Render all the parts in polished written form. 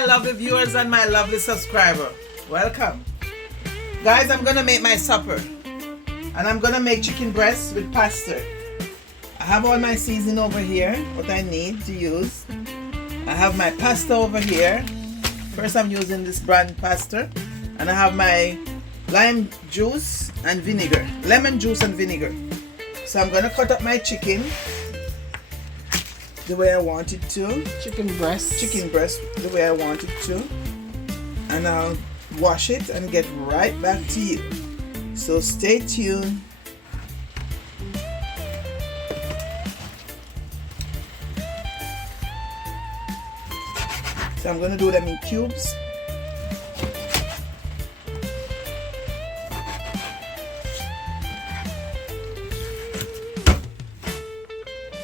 my lovely viewers and my lovely subscriber. Welcome. Guys, I'm gonna make my supper. And I'm gonna make chicken breast with pasta. I have all my seasoning over here, what I need to use. I have my pasta over here. First I'm using this brand pasta. And I have my lime juice and vinegar. Lemon juice and vinegar. So I'm gonna cut up my chicken the way I want it to. Chicken breast The way I want it to. And I'll wash it and get right back to you. So stay tuned. So I'm going to do them in cubes.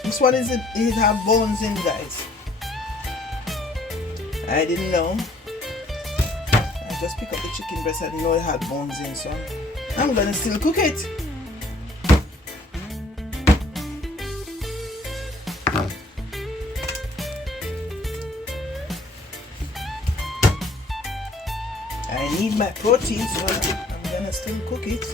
This one it have bones in, guys. I didn't know. I just picked up the chicken breast. I didn't know it had bones in, so I'm gonna still cook it. I need my protein, so I'm gonna still cook it.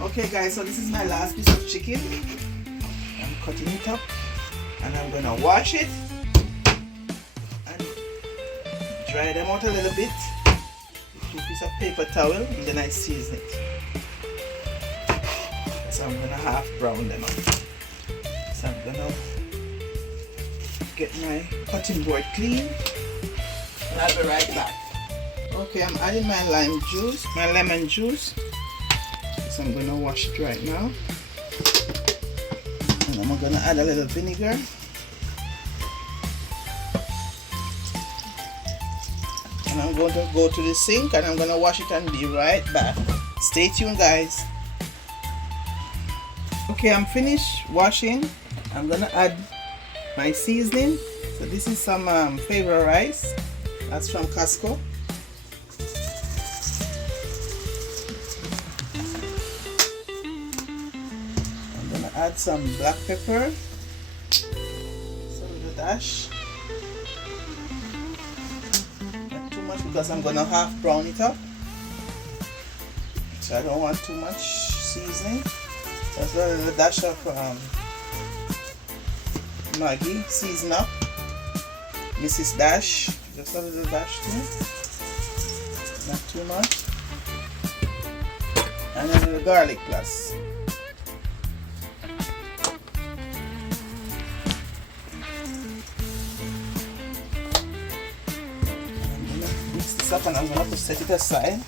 Okay guys, so this is my last piece of chicken. I'm cutting it up and I'm gonna wash it and dry them out a little bit with 2 pieces of paper towel, and then I season it. So I'm gonna half brown them up. So I'm gonna get my cutting board clean and I'll be right back. Okay, I'm adding my lemon juice. So I'm going to wash it right now. And I'm going to add a little vinegar. And I'm going to go to the sink and I'm going to wash it and be right back. Stay tuned, guys. Okay, I'm finished washing. I'm going to add my seasoning. So this is some Favor rice. That's from Costco. Add some black pepper, some little dash, not too much because I'm gonna half brown it up, so I don't want too much seasoning. Just a little dash of Maggi, season up, Mrs. Dash, just a little dash too, not too much, and a little garlic plus. Up and I'm going to set it aside.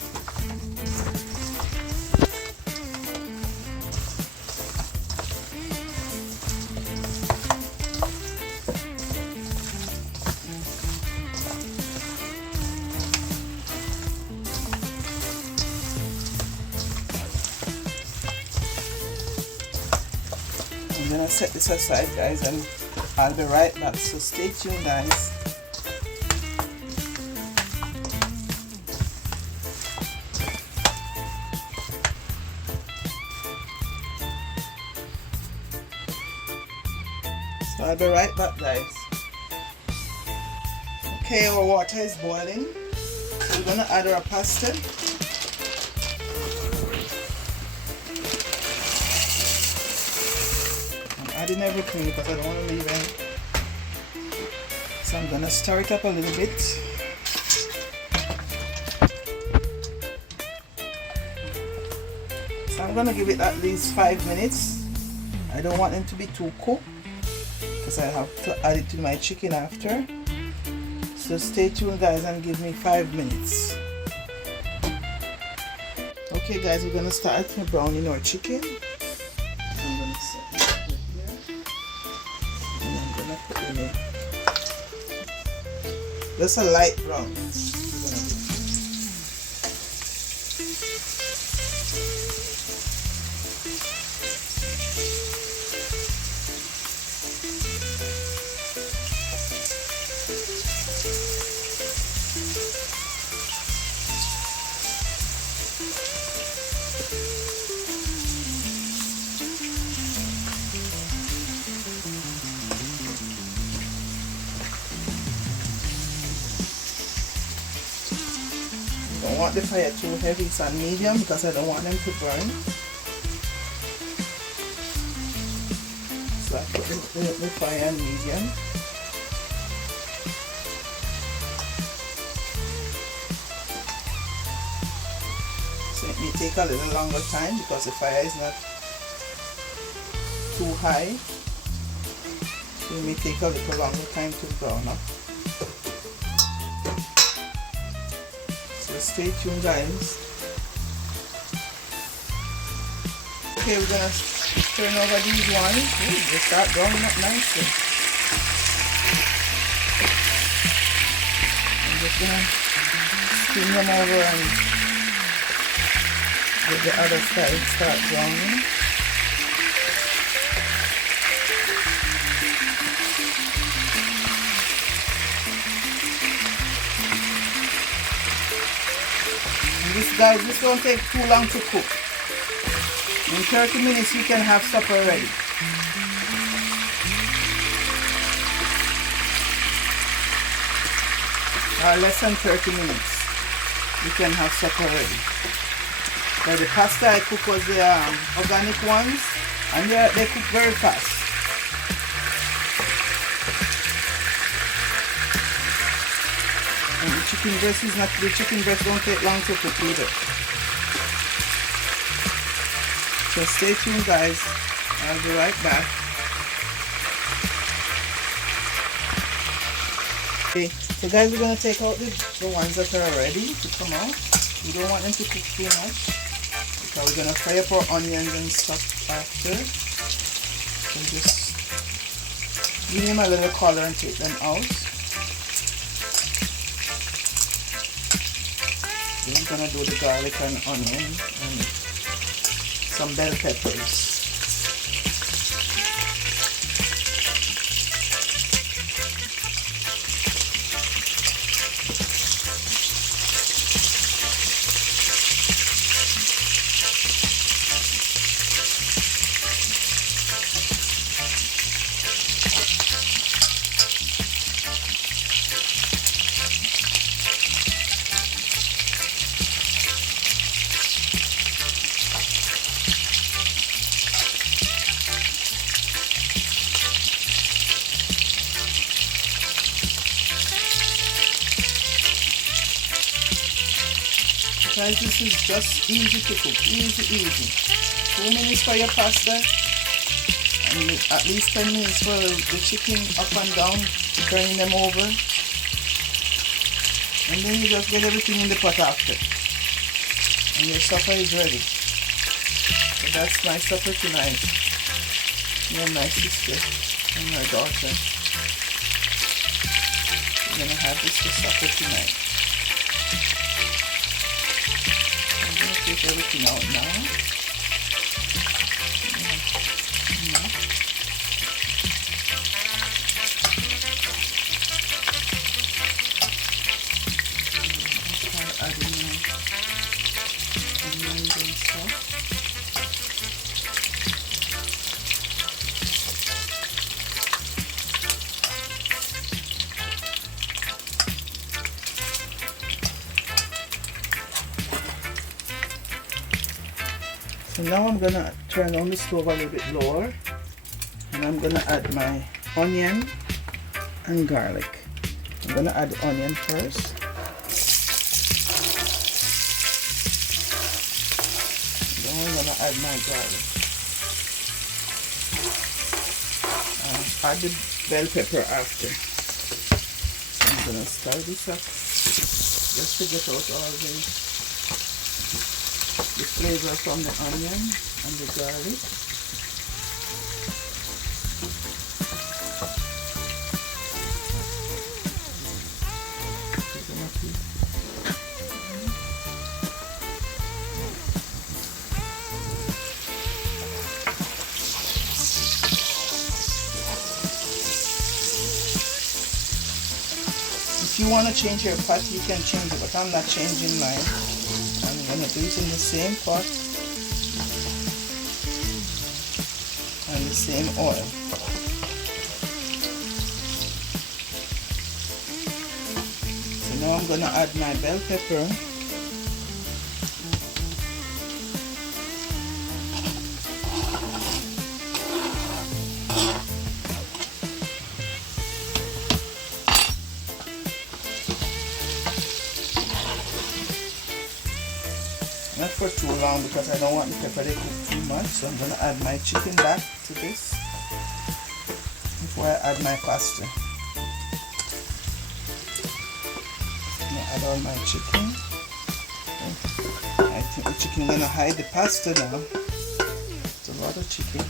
I'm going to set this aside, guys, and I'll be right back, so stay tuned, guys. So I'll be right back, guys. Okay, our water is boiling. So we're going to add our pasta. I'm adding everything because I don't want to leave any. So I'm going to stir it up a little bit. So I'm going to give it at least 5 minutes. I don't want them to be too cooked. because I have to add it to my chicken after. So stay tuned, guys, and give me 5 minutes. Okay, guys, we're gonna start browning our chicken. I'm gonna set it right here, and I'm gonna put it in just a light brown. I don't want the fire too heavy, it's on medium because I don't want them to burn. So I put the fire on medium. So it may take a little longer time because the fire is not too high. So it may take a little longer time to brown up. So stay tuned, guys. Okay, we're gonna turn over these ones. Ooh, they start browning up nicely. I'm just gonna spin them over and get the other side start browning. Guys, this won't take too long to cook. In 30 minutes you can have supper ready. Or less than 30 minutes you can have supper ready. Now the pasta I cook was the organic ones, and they cook very fast. And the chicken breast is not, the chicken breast don't take long to cook either. So stay tuned, guys. I'll be right back. Okay, so guys, we're gonna take out the ones that are ready to come out. We don't want them to cook too much because we're gonna fry up our onions and stuff after. So just give them a little color and take them out. Then we're gonna do the garlic and onion and some bell peppers. Guys, this is just easy to cook, easy. 2 minutes for your pasta and at least 10 minutes for the chicken up and down, turning them over, and then you just get everything in the pot after and your supper is ready. So that's my supper tonight. Me and my sister and my daughter, we're gonna have this for supper tonight. Take everything out now. Start adding onions and stuff. So now I'm gonna turn on the stove a little bit lower, and I'm gonna add my onion and garlic. I'm gonna add the onion first. Then I'm gonna add my garlic. Add bell pepper after. So I'm gonna stir this up just to get out all the flavor from the onion and the garlic. If you want to change your pot, you can change it, but I'm not changing mine. I'm going to do it in the same pot and the same oil. So now I'm going to add my bell pepper. Not for too long because I don't want the pepper to cook too much, so I'm going to add my chicken back to this before I add my pasta. I'm going to add all my chicken. I think the chicken is going to hide the pasta now. It's a lot of chicken.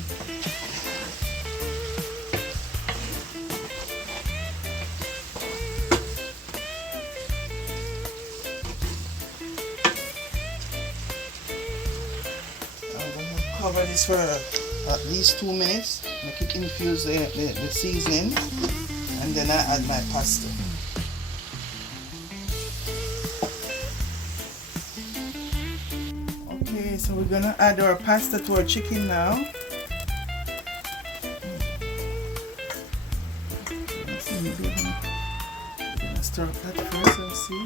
Cover this for at least 2 minutes, make it infuse the seasoning, and then I add my pasta. Okay, so we're gonna add our pasta to our chicken now. We're gonna stir up that first and see.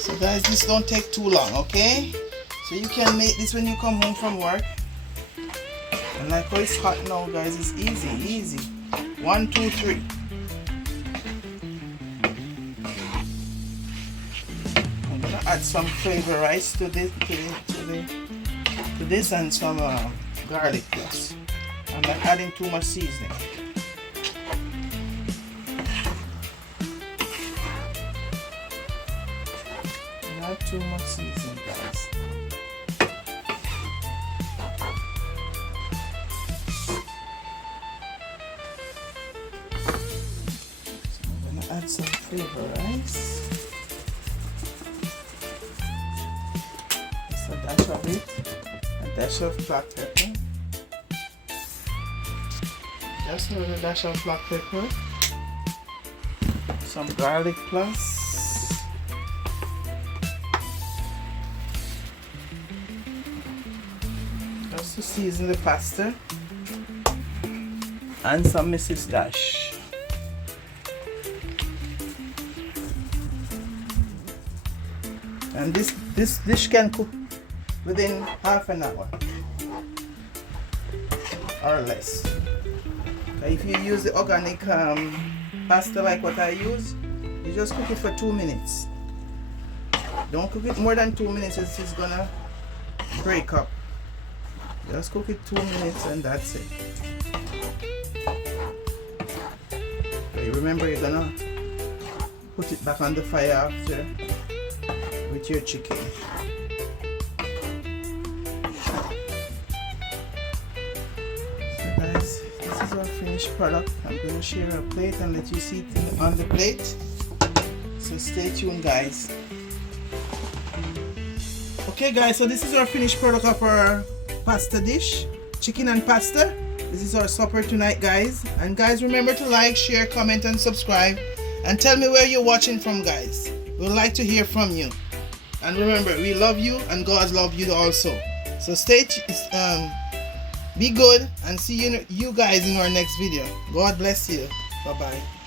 So guys, this don't take too long, okay? So you can make this when you come home from work. And like how it's hot now, guys, it's easy. 1, 2, 3. I'm gonna add some flavor rice to this, to this, and some garlic plus. I'm not adding too much seasoning. Not too much seasoning, guys. So I'm gonna add some flavor rice. Just a dash of it, a dash of black pepper. Just a little dash of black pepper. Some garlic plus. To season the pasta, and some Mrs. Dash. And this dish can cook within half an hour or less. If you use the organic pasta like what I use, you just cook it for 2 minutes. Don't cook it more than 2 minutes, it's gonna break up. Just cook it 2 minutes and that's it. Okay, remember, you're gonna put it back on the fire after with your chicken. So guys, this is our finished product. I'm gonna share a plate and let you see it on the plate. So stay tuned, guys. Okay guys, so this is our finished product of our pasta dish, chicken and pasta. This is our supper tonight, guys. And guys, remember to like, share, comment and subscribe, and tell me where you're watching from, guys. We'd like to hear from you. And remember, we love you and God love you also. So be good and see you guys in our next video. God bless you. Bye bye.